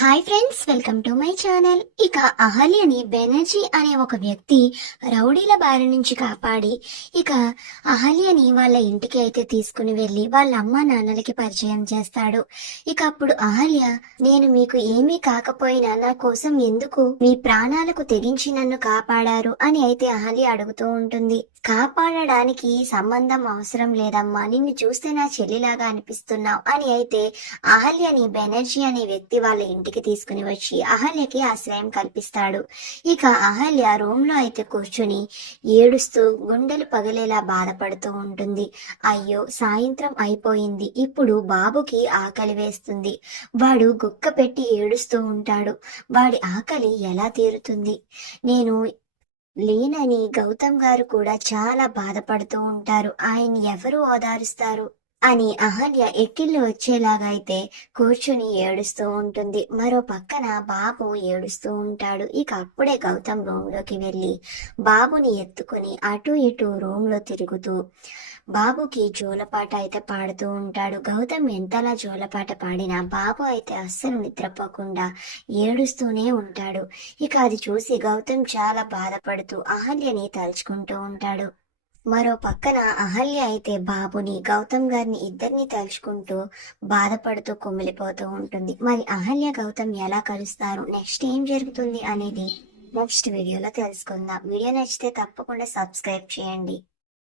Hi friends, welcome to my channel. ఇక అహల్యని బెనర్జీ అనే ఒక వ్యక్తి రౌడీల బారి నుంచి కాపాడి ఇక అహల్యని వాళ్ళ ఇంటికి అయితే తీసుకుని వెళ్ళి వాళ్ళ అమ్మ నాన్నలకి పరిచయం చేస్తాడు. ఇక అప్పుడు అహల్య, నేను మీకు ఏమీ కాకపోయినా నా కోసం ఎందుకు మీ ప్రాణాలకు తెగించి నన్ను కాపాడారు అని అయితే అహల్య అడుగుతూ ఉంటుంది. కాపాడడానికి సంబంధం అవసరం లేదమ్మా, నిన్ను చూస్తే నా చెల్లిలాగా అనిపిస్తున్నావు అని అయితే అహల్యని బెనర్జీ అనే వ్యక్తి వాళ్ళ ఇంటికి తీసుకుని వచ్చి అహల్యకి ఆశ్రయం కల్పిస్తాడు. ఇక అహల్య రూమ్ లో అయితే కూర్చుని ఏడుస్తూ గుండెలు పగిలేలా బాధపడుతూ ఉంటుంది. అయ్యో, సాయంత్రం అయిపోయింది, ఇప్పుడు బాబుకి ఆకలి వేస్తుంది, వాడు గుక్క పెట్టి ఏడుస్తూ ఉంటాడు, వాడి ఆకలి ఎలా తీరుతుంది, నేను లేనని గౌతమ్ గారు కూడా చాలా బాధపడుతూ ఉంటారు, ఆయన ఎవరు ఓదారుస్తారు అని అహల్య ఎక్కిళ్ళు వచ్చేలాగా అయితే కూర్చుని ఏడుస్తూ ఉంటుంది. మరో పక్కన బాబు ఏడుస్తూ ఉంటాడు. ఇక అప్పుడే గౌతమ్ రూమ్ లోకి వెళ్ళి బాబుని ఎత్తుకుని అటు ఇటు రూమ్ లో తిరుగుతూ బాబుకి జోలపాట అయితే పాడుతూ ఉంటాడు. గౌతమ్ ఎంతలా జోలపాట పాడినా బాబు అయితే అస్సలు నిద్రపోకుండా ఏడుస్తూనే ఉంటాడు. ఇక అది చూసి గౌతమ్ చాలా బాధపడుతూ అహల్యని తలుచుకుంటూ ఉంటాడు. మరో పక్కన అహల్య అయితే బాబుని గౌతమ్ గారిని ఇద్దరిని తలుచుకుంటూ బాధపడుతూ కుమిలిపోతూ ఉంటుంది. మరి అహల్య గౌతమ్ ఎలా కలుస్తారు, నెక్స్ట్ ఏం జరుగుతుంది అనేది నెక్స్ట్ వీడియోలో తెలుసుకుందాం. వీడియో నచ్చితే తప్పకుండా సబ్స్క్రైబ్ చేయండి.